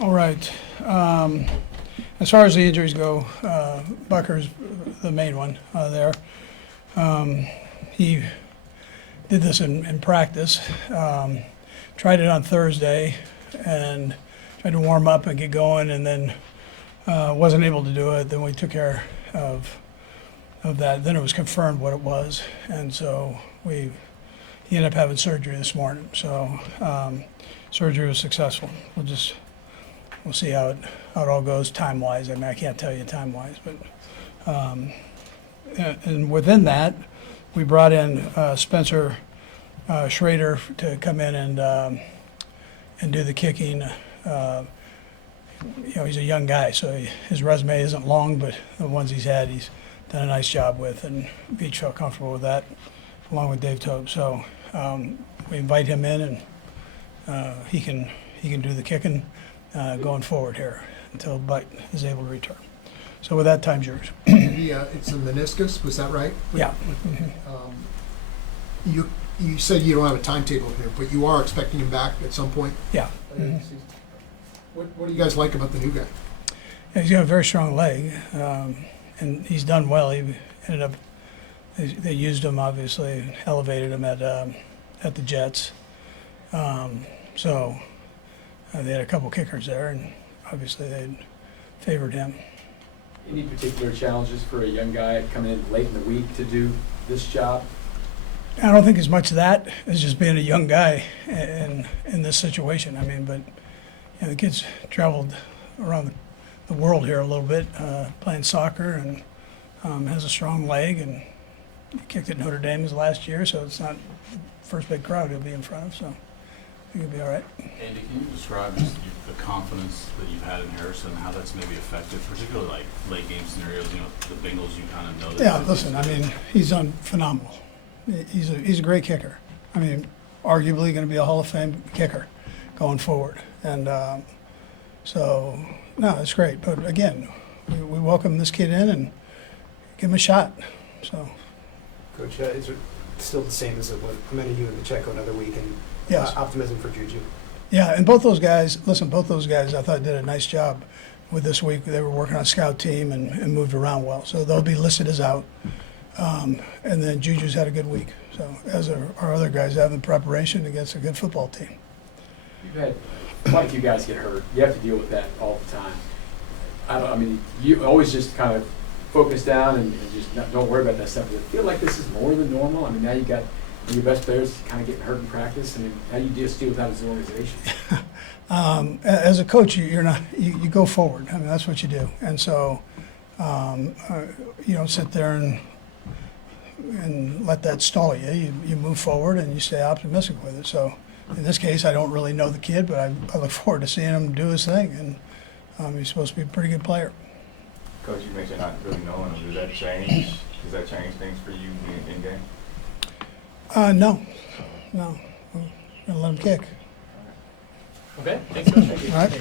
All right. As far as the injuries go, Bucker's the main one there. He did this in practice. Tried it on Thursday and tried to warm up and get going, and then wasn't able to do it. Then we took care of that. Then it was confirmed what it was, and so he ended up having surgery this morning. So surgery was successful. We'll see how it all goes time-wise. I mean, I can't tell you time-wise, but and within that, we brought in Spencer Shrader to come in and do the kicking. He's a young guy, so his resume isn't long, but the ones he's had, he's done a nice job with, and Beach felt comfortable with that, along with Dave Tobe. So we invite him in, and he can do the kicking going forward here until Butt is able to return. So with that, time's yours. It's a meniscus, was that right? Yeah. You said you don't have a timetable here, but you are expecting him back at some point? Yeah. What do you guys like about the new guy? Yeah, he's got a very strong leg, and he's done well. He ended up, they used him, obviously, elevated him at the Jets. So they had a couple kickers there, and obviously they favored him. Any particular challenges for a young guy coming in late in the week to do this job? I don't think as much that as just being a young guy in this situation. I mean, but the kid's traveled around the world here a little bit, playing soccer, and has a strong leg, and he kicked at Notre Dame his last year, so it's not the first big crowd he'll be in front of, so I think he'll be all right. Andy, can you describe just the confidence that you've had in Harrison, how that's maybe affected, particularly like late game scenarios, the Bengals you kind of know? Yeah, listen, I mean, he's done phenomenal. He's a great kicker. I mean, arguably going to be a Hall of Fame kicker going forward. And so, no, it's great. But again, we welcome this kid in and give him a shot. So, Coach, is it still the same as it was committing you and Pacheco another week, and yes. Optimism for Juju? Yeah, and both those guys, I thought did a nice job with this week. They were working on scout team and moved around well. So they'll be listed as out. And then Juju's had a good week. So as our other guys have in preparation against a good football team. You've had quite a few guys get hurt. You have to deal with that all the time. I mean, you always just kind of focus down and just don't worry about that stuff. Does it feel like this is more than normal? I mean, now you got one of your best players kind of getting hurt in practice. I mean, how do you just deal with that as an organization? As a coach, you go forward. I mean, that's what you do. And so you don't sit there and let that stall you. You move forward and you stay optimistic with it. So in this case, I don't really know the kid, but I look forward to seeing him do his thing. And he's supposed to be a pretty good player. Coach, you mentioned not really knowing him. Does that change? Does that change things for you in game? No. We're gonna let him kick. Okay, thanks, Coach. All right.